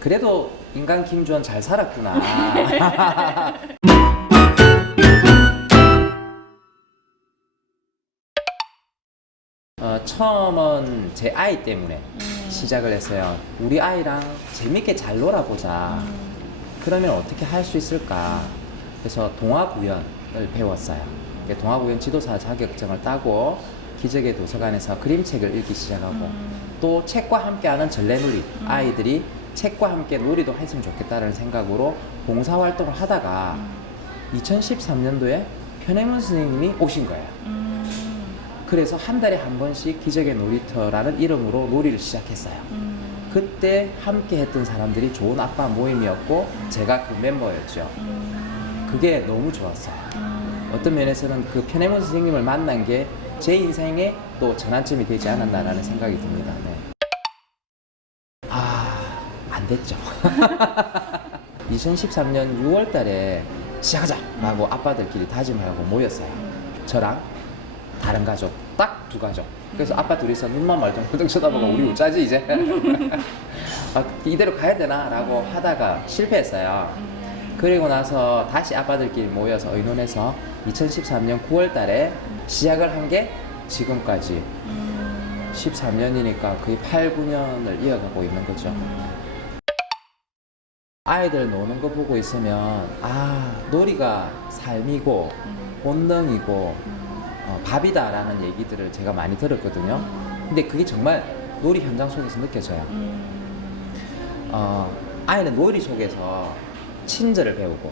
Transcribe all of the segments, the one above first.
그래도 인간 김주원 잘 살았구나. 처음은 제 아이 때문에 시작을 했어요. 우리 아이랑 재밌게 잘 놀아보자. 그러면 어떻게 할 수 있을까? 그래서 동화구연을 배웠어요. 동화구연 지도사 자격증을 따고 기적의 도서관에서 그림책을 읽기 시작하고 또 책과 함께하는 전래놀이, 아이들이 책과 함께 놀이도 했으면 좋겠다는 생각으로 봉사활동을 하다가 2013년도에 편혜문 선생님이 오신 거예요. 그래서 한 달에 한 번씩 기적의 놀이터라는 이름으로 놀이를 시작했어요. 그때 함께 했던 사람들이 좋은 아빠 모임이었고 제가 그 멤버였죠. 그게 너무 좋았어요. 어떤 면에서는 그 편혜문 선생님을 만난 게 제 인생에 또 전환점이 되지 않았나라는 생각이 듭니다. 네. 안 됐죠. 2013년 6월 달에 시작하자라고 아빠들끼리 다짐하고 모였어요. 저랑 다른 가족, 딱 두 가족. 그래서 아빠 둘이서 눈만 말똥말똥 쳐다보고 우리 어쩌지 이제? 이대로 가야 되나? 라고 하다가 실패했어요. 그리고 나서 다시 아빠들끼리 모여서 의논해서 2013년 9월 달에 시작을 한 게 지금까지 13년이니까 거의 8, 9년을 이어가고 있는 거죠. 아이들 노는 거 보고 있으면 놀이가 삶이고 본능이고 밥이다라는 얘기들을 제가 많이 들었거든요. 근데 그게 정말 놀이 현장 속에서 느껴져요. 아이는 놀이 속에서 친절을 배우고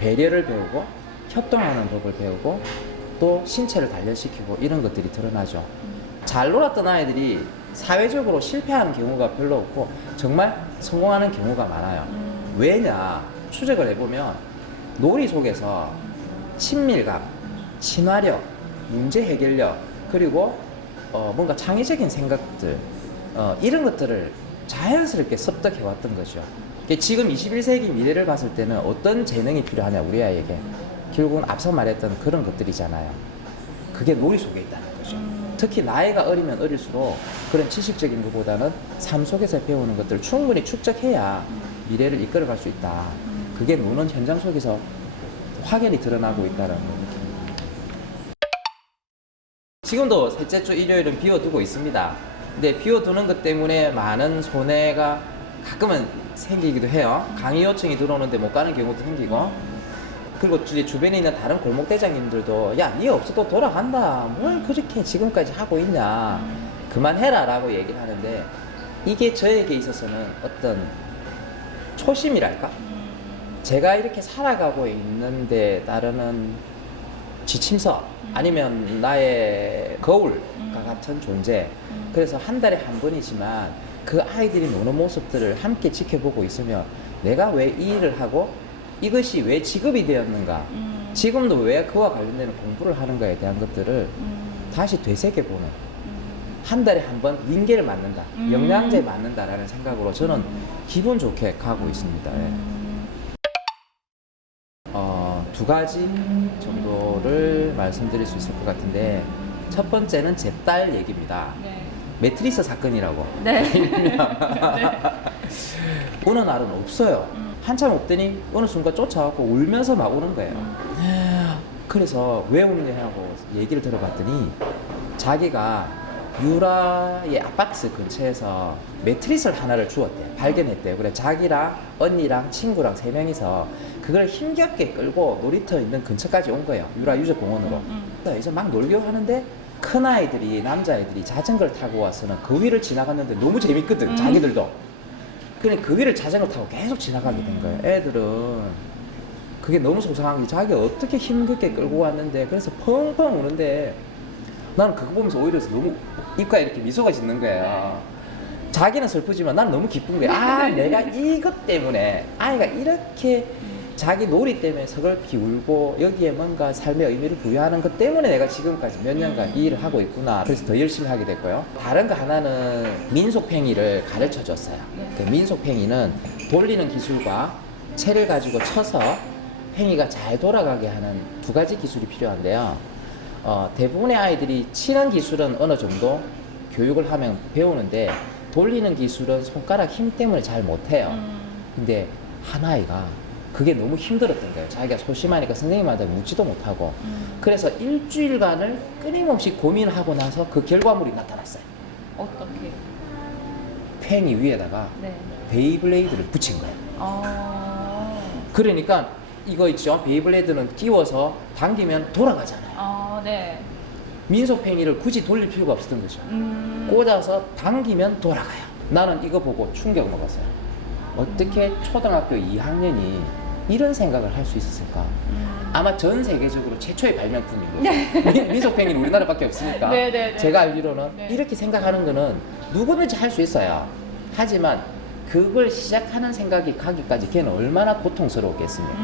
배려를 배우고 협동하는 법을 배우고 또 신체를 단련시키고 이런 것들이 드러나죠. 잘 놀았던 아이들이 사회적으로 실패하는 경우가 별로 없고 정말 성공하는 경우가 많아요. 왜냐? 추적을 해보면 놀이 속에서 친밀감, 친화력, 문제 해결력, 그리고 뭔가 창의적인 생각들 이런 것들을 자연스럽게 습득해왔던 거죠. 지금 21세기 미래를 봤을 때는 어떤 재능이 필요하냐 우리 아이에게 결국은 앞서 말했던 그런 것들이잖아요. 그게 놀이 속에 있다는 거죠. 특히 나이가 어리면 어릴수록 그런 지식적인 것보다는 삶 속에서 배우는 것들을 충분히 축적해야 미래를 이끌어갈 수 있다. 그게 노는 현장 속에서 확연히 드러나고 있다는 겁니다. 지금도 셋째 주 일요일은 비워두고 있습니다. 근데 비워두는 것 때문에 많은 손해가 가끔은 생기기도 해요. 강의 요청이 들어오는데 못 가는 경우도 생기고, 그리고 이제 주변에 있는 다른 골목 대장님들도 야, 니 없어도 돌아간다. 뭘 그렇게 지금까지 하고 있냐. 그만해라 라고 얘기를 하는데 이게 저에게 있어서는 어떤 초심이랄까? 제가 이렇게 살아가고 있는데 따르는 지침서 아니면 나의 거울과 같은 존재. 그래서 한 달에 한 번이지만 그 아이들이 노는 모습들을 함께 지켜보고 있으면 내가 왜 이 일을 하고 이것이 왜 직업이 되었는가, 지금도 왜 그와 관련되는 공부를 하는가에 대한 것들을 다시 되새겨보는, 한 달에 한 번 링겔을 맞는다, 영양제 맞는다라는 생각으로 저는 기분 좋게 가고 있습니다. 예. 두 가지 정도를 말씀드릴 수 있을 것 같은데, 첫 번째는 제 딸 얘기입니다. 네. 매트리스 사건이라고. 네. 어느 날은 없어요. 한참 없더니 어느 순간 쫓아와서 울면서 막 오는 거예요. 그래서 왜 우느냐고 얘기를 들어봤더니 자기가 유라의 아파트 근처에서 매트리스를 하나를 주었대요. 발견했대요. 그래 자기랑 언니랑 친구랑 3명이서 그걸 힘겹게 끌고 놀이터 있는 근처까지 온 거예요. 유라 유적공원으로. 그래서 이제 막 놀려고 하는데 큰아이들이, 남자아이들이 자전거를 타고 와서는 그 위를 지나갔는데 너무 재밌거든. 자기들도. 그러니까 그 위를 자전거 타고 계속 지나가게 된 거예요. 애들은 그게 너무 속상한 게 자기가 어떻게 힘겹게 끌고 왔는데, 그래서 펑펑 우는데 나는 그거 보면서 오히려 너무 입가에 이렇게 미소가 짓는 거예요. 자기는 슬프지만 나는 너무 기쁜 거야. 내가 이것 때문에 아이가 이렇게 자기 놀이 때문에 석을 기울고 여기에 뭔가 삶의 의미를 부여하는 것 때문에 내가 지금까지 몇 년간 이 일을 하고 있구나. 그래서 더 열심히 하게 됐고요. 다른 거 하나는 민속팽이를 가르쳐 줬어요. 그 민속팽이는 돌리는 기술과 채를 가지고 쳐서 팽이가 잘 돌아가게 하는 두 가지 기술이 필요한데요. 대부분의 아이들이 치는 기술은 어느 정도 교육을 하면 배우는데 돌리는 기술은 손가락 힘 때문에 잘 못해요. 근데 한 아이가 그게 너무 힘들었던 거예요. 자기가 소심하니까 선생님한테 묻지도 못하고. 그래서 일주일간을 끊임없이 고민하고 나서 그 결과물이 나타났어요. 어떻게? 팽이 위에다가 네. 베이블레이드를 붙인 거예요. 아. 그러니까 이거 있죠. 베이블레이드는 끼워서 당기면 돌아가잖아요. 아, 네. 민소팽이를 굳이 돌릴 필요가 없었던 거죠. 꽂아서 당기면 돌아가요. 나는 이거 보고 충격 먹었어요. 어떻게 초등학교 2학년이 이런 생각을 할 수 있었을까? 아마 전 세계적으로 최초의 발명품인 거죠. 민소팽이는 우리나라밖에 없으니까. 네네네. 제가 알기로는 네. 이렇게 생각하는 거는 누구든지 할 수 있어요. 하지만 그걸 시작하는 생각이 가기까지 걔는 얼마나 고통스러웠겠습니까?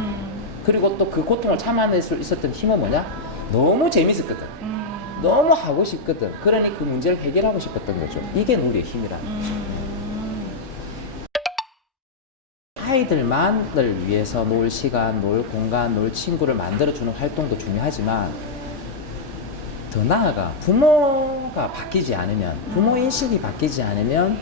그리고 또 그 고통을 참아낼 수 있었던 힘은 뭐냐? 너무 재밌었거든. 너무 하고 싶거든. 그러니 그 문제를 해결하고 싶었던 거죠. 이게 놀이의 힘이라는 거죠. 아이들만을 위해서 놀 시간, 놀 공간, 놀 친구를 만들어주는 활동도 중요하지만 더 나아가 부모가 바뀌지 않으면, 부모 인식이 바뀌지 않으면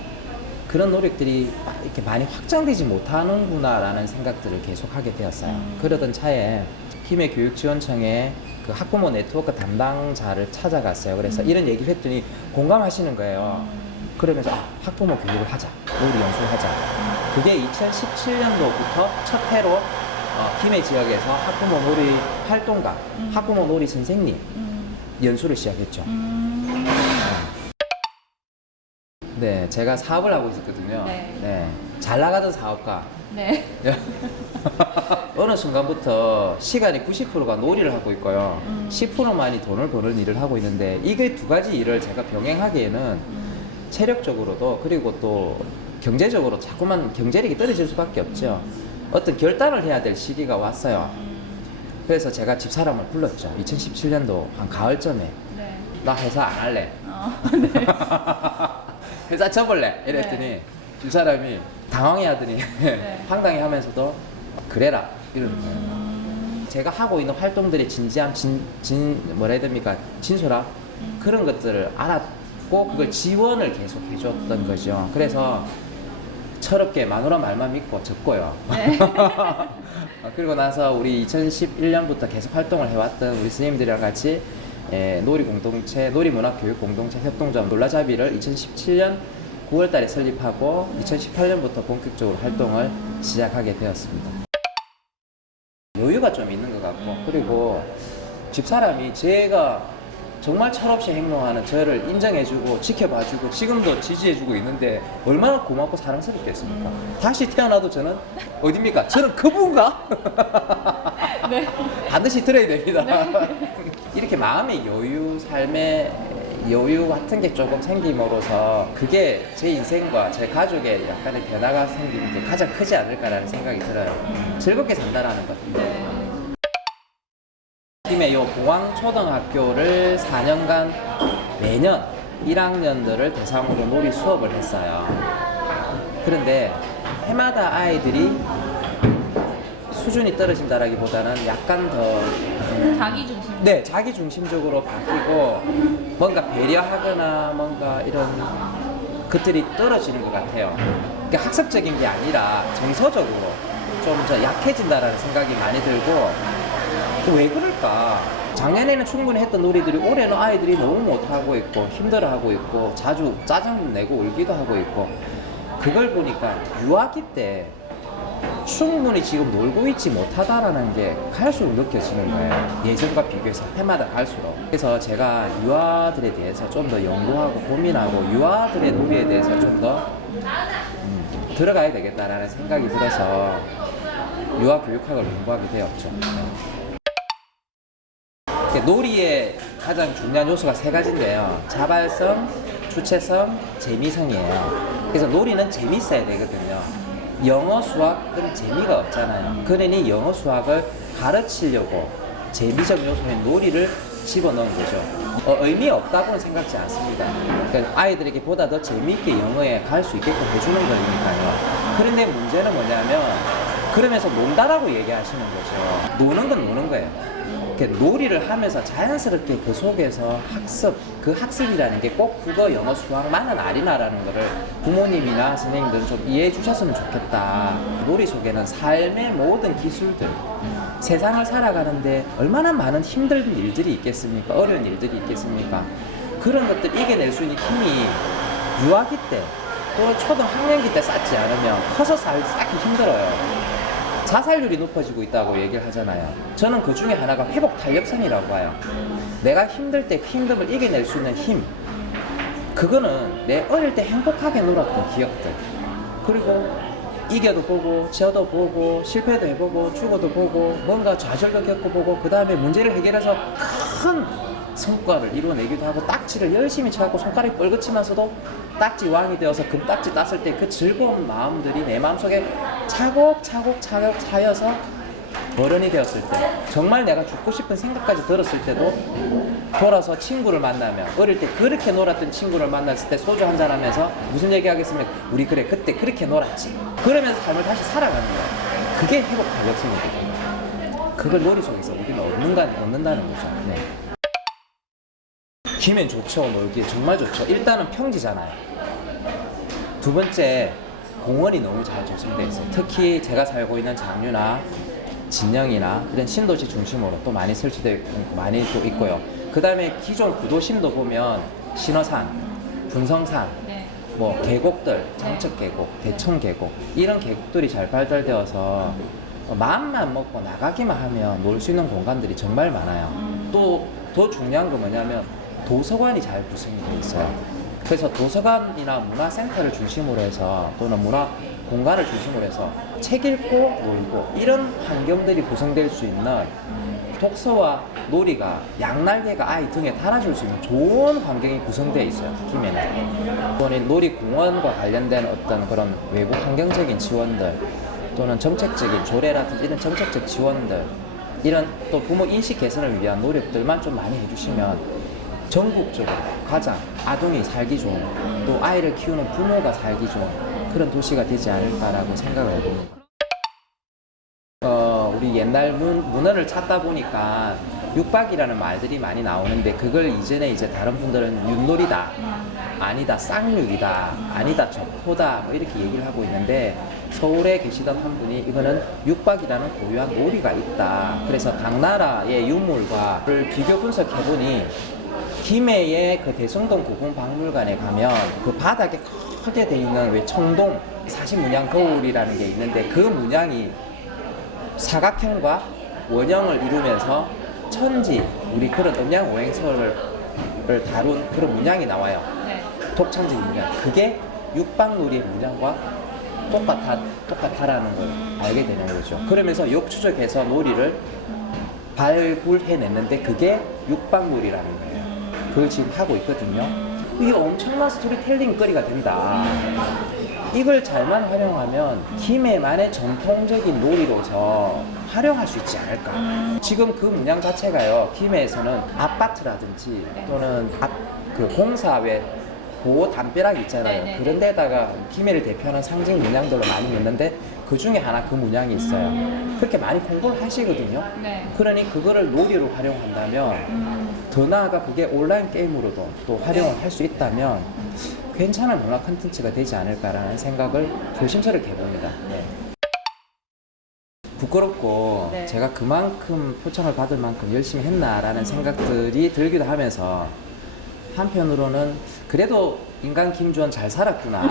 그런 노력들이 이렇게 많이 확장되지 못하는구나라는 생각들을 계속 하게 되었어요. 그러던 차에 힘의 교육지원청에 그 학부모 네트워크 담당자를 찾아갔어요. 그래서 이런 얘기를 했더니 공감하시는 거예요. 그러면서 학부모 교육을 하자, 놀이 연수를 하자. 그게 2017년도부터 첫 해로 김해 지역에서 학부모 놀이 활동가, 학부모 놀이 선생님 연수를 시작했죠. 네, 제가 사업을 하고 있었거든요. 네. 잘 나가던 사업가. 네. 어느 순간부터 시간이 90%가 놀이를 하고 있고요. 10%만이 돈을 버는 일을 하고 있는데 이게 두 가지 일을 제가 병행하기에는 체력적으로도 그리고 또 경제적으로 자꾸만 경제력이 떨어질 수밖에 없죠. 어떤 결단을 해야 될 시기가 왔어요. 그래서 제가 집사람을 불렀죠. 2017년도 한 가을쯤에. 네. 나 회사 안 할래. 네. 회사 접을래. 이랬더니 네. 집사람이 당황해 하더니 네. 황당해 하면서도 그래라. 이러는 거예요. 제가 하고 있는 활동들의 진지함, 뭐라 해야 됩니까? 진솔함? 그런 것들을 알았고 그걸 지원을 계속 해줬던 거죠. 그래서 철없게 마누라 말만 믿고 적고요. 네. 그리고 나서 우리 2011년부터 계속 활동을 해왔던 우리 스님들이랑 같이 놀이 공동체, 놀이문화교육 공동체 협동조합 놀라잡이를 2017년 9월 달에 설립하고 2018년부터 본격적으로 활동을 시작하게 되었습니다. 여유가 좀 있는 것 같고, 그리고 집사람이 제가 정말 철없이 행동하는 저를 인정해주고 지켜봐주고 지금도 지지해주고 있는데 얼마나 고맙고 사랑스럽겠습니까? 다시 태어나도 저는 어딥니까? 저는 그분가? 네. 반드시 들어야 됩니다. 이렇게 마음의 여유, 삶의 여유 같은 게 조금 생김으로써 그게 제 인생과 제 가족의 약간의 변화가 생기는 게 가장 크지 않을까라는 생각이 들어요. 즐겁게 산다라는 것. 팀의 요 공항초등학교를 4년간 매년 1학년들을 대상으로 놀이 수업을 했어요. 그런데 해마다 아이들이 수준이 떨어진다라기보다는 약간 더 자기 중심. 네, 자기 중심적으로 바뀌고 뭔가 배려하거나 뭔가 이런 것들이 떨어지는 것 같아요. 그러니까 학습적인 게 아니라 정서적으로 좀 더 약해진다라는 생각이 많이 들고 왜 그럴까? 작년에는 충분히 했던 놀이들이 올해는 아이들이 너무 못하고 있고 힘들어하고 있고 자주 짜증내고 울기도 하고 있고 그걸 보니까 유아기 때 충분히 지금 놀고 있지 못하다라는 게 갈수록 느껴지는 거예요. 예전과 비교해서 해마다 갈수록. 그래서 제가 유아들에 대해서 좀 더 연구하고 고민하고 유아들의 놀이에 대해서 좀 더 들어가야 되겠다라는 생각이 들어서 유아 교육학을 공부하게 되었죠. 놀이의 가장 중요한 요소가 세 가지인데요. 자발성, 주체성, 재미성이에요. 그래서 놀이는 재밌어야 되거든요. 영어, 수학은 재미가 없잖아요. 그러니 영어, 수학을 가르치려고 재미적 요소인 놀이를 집어넣은 거죠. 의미 없다고는 생각지 않습니다. 그러니까 아이들에게 보다 더 재미있게 영어에 갈 수 있게끔 해주는 거니까요. 그런데 문제는 뭐냐면 그러면서 논다라고 얘기하시는 거죠. 노는 건 노는 거예요. 이렇게 놀이를 하면서 자연스럽게 그 속에서 그 학습이라는 게 꼭 국어, 영어, 수학만은 아니라는 거를 부모님이나 선생님들은 좀 이해해 주셨으면 좋겠다. 놀이 속에는 삶의 모든 기술들, 세상을 살아가는데 얼마나 많은 힘든 일들이 있겠습니까? 어려운 일들이 있겠습니까? 그런 것들 이겨낼 수 있는 힘이 유아기 때 또는 초등학년기 때 쌓지 않으면 커서 쌓기 힘들어요. 자살률이 높아지고 있다고 얘기를 하잖아요. 저는 그 중에 하나가 회복 탄력성이라고 봐요. 내가 힘들 때 그 힘듦을 이겨낼 수 있는 힘, 그거는 내 어릴 때 행복하게 놀았던 기억들, 그리고 이겨도 보고 져도 보고 실패도 해보고 죽어도 보고 뭔가 좌절도 겪어보고 그 다음에 문제를 해결해서 큰 성과를 이루어내기도 하고 딱지를 열심히 쳐갖고 손가락이 뻘겋지만서도 딱지 왕이 되어서 금딱지 땄을 때 그 즐거운 마음들이 내 마음속에 차곡차곡 차여서 어른이 되었을 때 정말 내가 죽고 싶은 생각까지 들었을 때도 돌아서 친구를 만나면 어릴 때 그렇게 놀았던 친구를 만났을 때 소주 한잔 하면서 무슨 얘기 하겠습니까? 우리 그래 그때 그렇게 놀았지. 그러면서 삶을 다시 살아가는 거야. 그게 회복 탄력성이거든요. 그걸 놀이 속에서 우리는 얻는다는 거죠. 네. 기면 좋죠. 놀기에 정말 좋죠. 일단은 평지잖아요. 두 번째, 공원이 너무 잘 조성되어 있어요. 특히 제가 살고 있는 장류나 진영이나 이런 신도시 중심으로 또 많이 설치되어 있고 많이 또 있고요. 그 다음에 기존 구도심도 보면 신어산, 분성산, 네. 뭐 계곡들, 장척계곡, 대청계곡 이런 계곡들이 잘 발달되어서 마음만 먹고 나가기만 하면 놀 수 있는 공간들이 정말 많아요. 또 더 중요한 건 뭐냐면 도서관이 잘 구성이 되어 있어요. 그래서 도서관이나 문화센터를 중심으로 해서 또는 문화 공간을 중심으로 해서 책 읽고 놀고 이런 환경들이 구성될 수 있는 독서와 놀이가 양날개가 아이 등에 달아줄 수 있는 좋은 환경이 구성되어 있어요. 김해는. 또는 놀이공원과 관련된 어떤 그런 외부 환경적인 지원들 또는 정책적인 조례라든지 이런 정책적 지원들 이런 또 부모 인식 개선을 위한 노력들만 좀 많이 해주시면 전국적으로 가장 아동이 살기 좋은 또 아이를 키우는 부모가 살기 좋은 그런 도시가 되지 않을까라고 생각을 해봅니다. 우리 옛날 문헌을 찾다 보니까 육박이라는 말들이 많이 나오는데 그걸 이전에 이제 다른 분들은 윷놀이다, 아니다 쌍육이다, 아니다 적포다 뭐 이렇게 얘기를 하고 있는데 서울에 계시던 한 분이 이거는 육박이라는 고유한 놀이가 있다. 그래서 각 나라의 유물과를 비교 분석해보니 김해의 그 대성동 국궁박물관에 가면 그 바닥에 크게 돼 있는 왜 청동 40문양 거울이라는 게 있는데 그 문양이 사각형과 원형을 이루면서 천지 우리 그런 음양오행설을 다룬 그런 문양이 나와요. 네. 독천지 문양. 그게 육박놀이의 문양과 똑같다라는 걸 알게 되는 거죠. 그러면서 역추적해서 놀이를 발굴해냈는데 그게 육박놀이라는 거예요. 그걸 지금 하고 있거든요. 이게 엄청난 스토리텔링 거리가 된다. 이걸 잘만 활용하면 김해만의 전통적인 놀이로서 활용할 수 있지 않을까. 지금 그 문양 자체가요, 김해에서는 아파트라든지 또는 그 공사회 보호 담벼락 있잖아요. 네네. 그런 데다가 김해를 대표하는 상징 문양들로 많이 넣는데 그 중에 하나 그 문양이 있어요. 그렇게 많이 공부를 하시거든요. 네. 그러니 그거를 놀이로 활용한다면 더 나아가 그게 온라인 게임으로도 또 활용을 할 수 있다면 괜찮은 문화 콘텐츠가 되지 않을까라는 생각을 조심스럽게 해봅니다. 네. 부끄럽고 네. 제가 그만큼 표창을 받을 만큼 열심히 했나라는 생각들이 들기도 하면서 한편으로는 그래도 인간 김주원 잘 살았구나.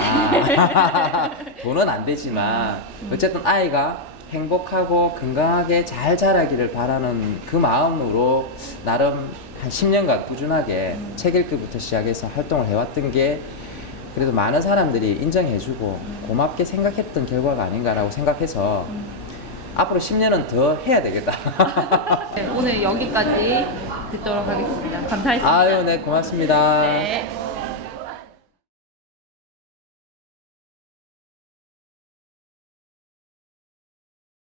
돈은 안 되지만 어쨌든 아이가 행복하고 건강하게 잘 자라기를 바라는 그 마음으로 나름 한 10년간 꾸준하게 책 읽기부터 시작해서 활동을 해왔던 게 그래도 많은 사람들이 인정해주고 고맙게 생각했던 결과가 아닌가라고 생각해서 앞으로 10년은 더 해야 되겠다. 네, 오늘 여기까지 듣도록 하겠습니다. 감사했습니다. 아유, 네, 고맙습니다. 네.